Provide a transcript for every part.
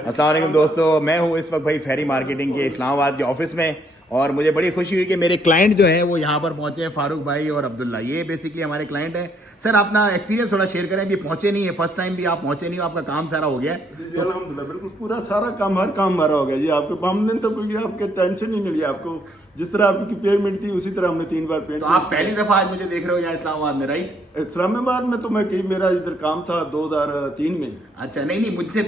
अस्सलाम वालेकुम दोस्तों, मैं हूँ इस वक्त भाई फेरी मार्केटिंग के इस्लामाबाद के ऑफिस में और मुझे बड़ी खुशी हुई कि मेरे क्लाइंट जो हैं वो यहाँ पर पहुँचे हैं, फारूक भाई और अब्दुल्ला। ये बेसिकली हमारे क्लाइंट हैं। सर अपना एक्सपीरियंस थोड़ा शेयर करें। अभी पहुँचे नहीं है, फर्स्ट टाइम भी आप पहुँचे नहीं हो, आपका काम सारा हो गया है? जी अल्हम्दुलिल्लाह, बिल्कुल पूरा सारा काम, हर काम हमारा हो गया जी। आपको हमने तो कोई आपके टेंशन ही नहीं लिया। आपको जिस तरह आपकी पेमेंट थी उसी तरह हमने 3 बार पेमेंट। तो आप पहली दफा आज मुझे देख रहे हो यहाँ इस्लामाबाद में, राइट? इस्लामाबाद में तो मैं मेरा इधर काम था 2003 में। अच्छा, नहीं मुझसे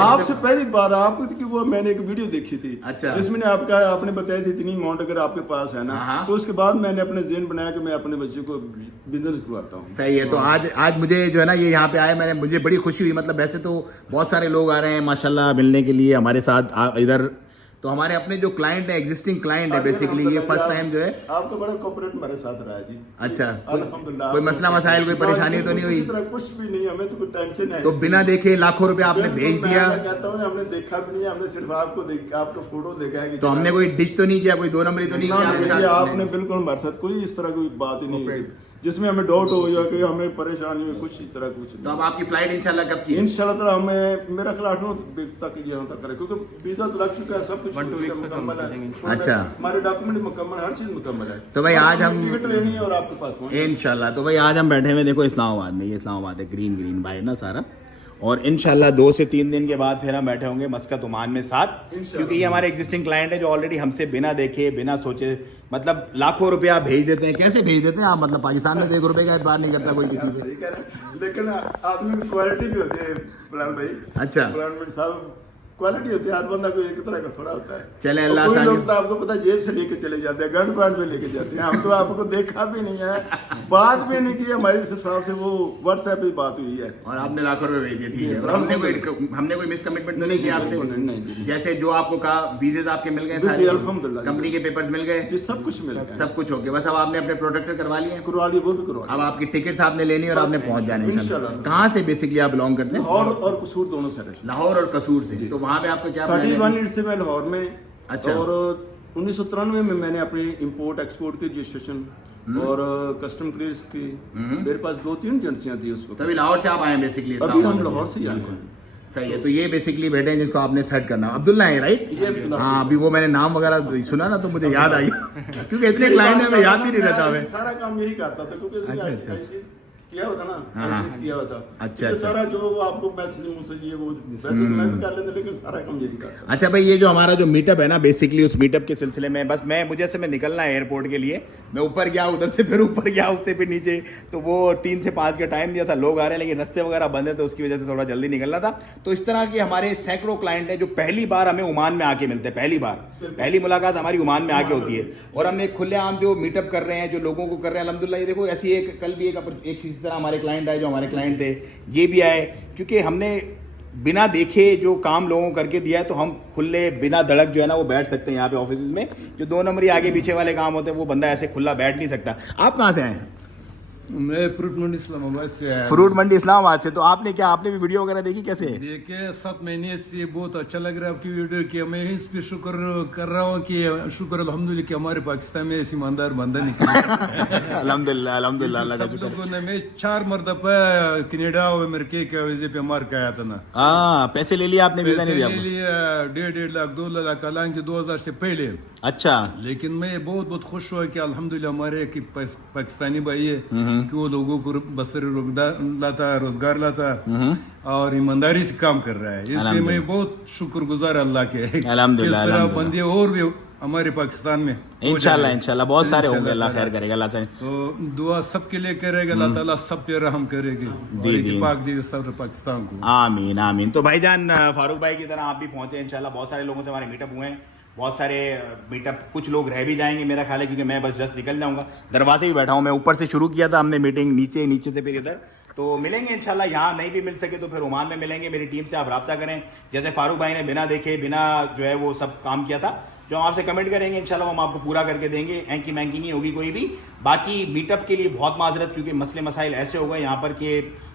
आपसे पहली बार आपकी वो मैंने एक वीडियो देखी थी। अच्छा। जिसमें आपने बताया थी इतनी अमाउंट अगर आपके पास है ना, तो उसके बाद मैंने अपने ज़हन बनाया कि मैं अपने बच्चे को बिजनेस करवाता हूँ। सही है। तो आज मुझे जो है ना ये यहाँ पे आए, मुझे बड़ी खुशी हुई। मतलब वैसे तो बहुत सारे लोग आ रहे हैं माशाल्लाह मिलने के लिए हमारे साथ इधर। तो हमारे अपने जो क्लाइंट है, एग्जिस्टिंग क्लाइंट है बेसिकली, ये फर्स्ट टाइम जो है आपका बड़ा कोऑपरेट हमारे साथ रहा है जी। अच्छा, अल्हम्दुलिल्लाह। कोई मसला मसाइल, कोई परेशानी तो नहीं हुई? कुछ भी नहीं, हमें तो कोई टेंशन है। तो बिना देखे लाखों रुपए आपने भेज दिया? मैं कहता हूँ हमने देखा भी नहीं, हमने सिर्फ आपका फोटो देखा है। तो हमने कोई डिश तो नहीं किया, कोई 2 नंबरी तो नहीं किया? आपने बिल्कुल हमारे साथ कोई इस तरह कोई बात ही नहीं जिसमें हमें डाउट हो या कि हमें परेशानी हो, कुछ इस तरह कुछ नहीं। तो अब आपकी फ्लाइट इंशाल्लाह कब की है? इंशाल्लाह हमें मेरा ख्याल 8 तक यहाँ तक करे, क्योंकि वीजा तो लग चुका है, सब कुछ मुकम्मल है। अच्छा, हमारे डॉक्यूमेंट मुकम्मल, हर चीज मुकम्मल है। तो भाई आज हम टिकट लेनी है और आपके पास इंशाल्लाह। तो भाई आज हम बैठे हुए देखो इस्लामाबाद में, ये इस्लामाबाद है, ग्रीन भाई ना सारा। और इंशाल्लाह 2 से 3 दिन के बाद फिर हम बैठे होंगे मस्कत ओमान में साथ, क्योंकि ये हमारे एग्जिस्टिंग क्लाइंट है जो ऑलरेडी हमसे बिना देखे बिना सोचे मतलब लाखों रुपया भेज देते हैं। कैसे भेज देते हैं आप? मतलब पाकिस्तान में तो 1 रुपए का एतबार नहीं करता कोई किसी से। लेकिन आदमी की क्वालिटी भी होती है बिलाल भाई। अच्छा, साहब क्वालिटी होती है, हर बंदा कोई एक तरह का थोड़ा होता है। चले अल्लाह कोई लोग तो आपको पता है जेब से लेके चले जाते हैं, गन पैंट पे लेके जाते हैं। हम तो आपको देखा भी नहीं है, बात भी नहीं की, हमारे हिसाब से वो व्हाट्सएप पे बात हुई है और आपने लाखों रुपए भेज दिए। ठीक है। और हमने कोई मिसकमिटमेंट तो नहीं किया आपसे? नहीं। जैसे जो आपको कहा वीजे आपके मिल गए सारे, अल्हम्दुलिल्लाह, कंपनी के पेपर्स मिल गए जी, सब कुछ मिल गया, सब कुछ हो गया। बस अब आपने अपने प्रोटेक्टर करवा लिए? करवा लिए, वो भी करवा। अब आपकी टिकट्स आपने लेनी और आपने पहुंच जाना इंशाल्लाह। कहाँ से बेसिकली आप बिलोंग करते हैं? लाहौर और कसूर दोनों से। लाहौर और कसूर से। तो वहाँ पे आपको क्या 31 से मैं लाहौर में। अच्छा। और 1993 में मैंने अपनी इंपोर्ट एक्सपोर्ट की रजिस्ट्रेशन और कस्टम क्लियरेंस की, मेरे पास 2-3 एजेंसियां थी उस वक्त। तभी लाहौर से आप आए बेसिकली? अभी हम लाहौर से ही आए हैं। सही है। तो ये बेसिकली बेटे हैं जिसको आपने सेट करना, अब्दुल्ला है, राइट? हाँ, अभी वो मैंने नाम वगैरह सुना ना तो मुझे याद आई क्योंकि इतने क्लाइंट है, हमें याद भी नहीं रहता हमें। सारा काम यही करता था, क्योंकि अच्छा। किया हुआ था ना, किया हुआ था। अच्छा। सारा जो आपको मैसेज मुझसे ये वो वैसे मैं भी कर लेता, लेकिन सारा काम यही करता। अच्छा भाई, ये जो हमारा जो मीटअप है ना, बेसिकली उस मीटअप के सिलसिले में बस मुझे से निकलना है एयरपोर्ट के लिए। मैं ऊपर गया, उधर से फिर ऊपर गया, उससे फिर नीचे, तो वो 3 से 5 का टाइम दिया था। लोग आ रहे हैं लेकिन रास्ते वगैरह बंद है, तो उसकी वजह से थोड़ा जल्दी निकलना था। तो इस तरह के हमारे सैकड़ों क्लाइंट हैं जो पहली बार हमें ओमान में आके मिलते हैं। पहली मुलाकात हमारी ओमान में आके होती है और हमने खुलेआम जो मीटअप कर रहे हैं, जो लोगों को कर रहे हैं अल्हम्दुलिल्लाह। ये देखो ऐसी एक कल भी एक इसी तरह हमारे क्लाइंट आए, जो हमारे क्लाइंट थे ये भी आए, क्योंकि हमने बिना देखे जो काम लोगों को करके दिया है, तो हम खुले बिना धड़क जो है ना वो बैठ सकते हैं यहाँ पे ऑफिस में। जो 2 नंबरी आगे पीछे वाले काम होते हैं वो बंदा ऐसे खुला बैठ नहीं सकता। आप कहाँ से आए हैं? मैं फ्रूट मंडी इस्लामाबाद से आया। फ्रूट मंडी इस्लामाबाद से। तो आपने भी वीडियो वगैरह देखी? कैसे देखे 7 महीने से बहुत अच्छा लग रहा है आपकी वीडियो की। मैं इस पे शुक्र कर रहा हूँ कि शुक्र अल्हम्दुलिल्लाह कि हमारे पाकिस्तान में ऐसी ईमानदार बंदा निकला। अल्हम्दुलिल्लाह अल्हम्दुलिल्लाह अल्लाह का शुक्र। मैं 4 मरतबा कनाडा और अमेरिका के वीजे पे मार के आया था ना। हाँ, पैसे ले लिए आपने? वीजा नहीं दिया? 1.5 लाख 2 लाख, हालांकि 2000 से पहले। अच्छा। लेकिन मैं बहुत खुश हुआ कि अल्हम्दुलिल्लाह हमारे पाकिस्तानी भाई है कि वो लोगों को बसर रोजगार लाता और ईमानदारी से काम कर रहा है। इसलिए मैं बहुत शुक्रगुजार अल्लाह के। अल्हम्दुलिल्लाह बंदे और भी हमारे पाकिस्तान में इंशाल्लाह बहुत सारे होंगे। अल्लाह खैर करेगा। अल्लाह से तो दुआ सबके लिए करेगा, अल्लाह ताला सब पे रहम करेगी पाक दे सब पाकिस्तान को। आमीन आमीन। तो भाईजान फारूक भाई की तरह आप भी पहुंचे इंशाल्लाह। बहुत सारे लोगों से हमारे मीटअप हुए हैं, बहुत सारे मीटअप, कुछ लोग रह भी जाएंगे मेरा ख्याल है, क्योंकि मैं बस जस्ट निकल जाऊंगा। दरवाजे ही बैठा हूँ मैं, ऊपर से शुरू किया था हमने मीटिंग, नीचे से फिर इधर। तो मिलेंगे इंशाल्लाह। यहाँ नहीं भी मिल सके तो फिर ओमान में मिलेंगे। मेरी टीम से आप रब्ता करें, जैसे फारूक भाई ने बिना देखे बिना जो है वो सब काम किया था। जो हम आपसे कमेंट करेंगे इंशाल्लाह हम आपको पूरा करके देंगे। एंकी मैंकी नहीं होगी कोई भी। बाकी मीटअप के लिए बहुत माजरत, क्योंकि मसले मसाइल ऐसे हो गए यहाँ पर कि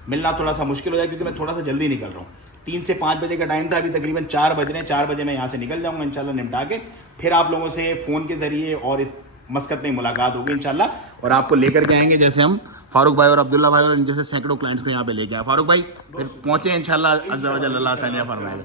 मिलना थोड़ा सा मुश्किल हो जाए, क्योंकि मैं थोड़ा सा जल्दी निकल रहा हूँ। 3 से 5 बजे का टाइम था, अभी तकरीबन 4 बज रहे हैं। 4 बजे मैं यहाँ से निकल जाऊँगा इंशाल्लाह निपटा के। फिर आप लोगों से फ़ोन के ज़रिए और इस मस्कत में मुलाकात होगी इंशाल्लाह, और आपको लेकर के आएंगे जैसे हम फारूक भाई और अब्दुल्ला भाई और जैसे सैकड़ों क्लाइंट्स को यहाँ पे लेके आए। फारूक भाई फिर पहुँचे इंशाल्लाह, अज़्ज़ा वजल अल्लाह सानिया फरमाएगा।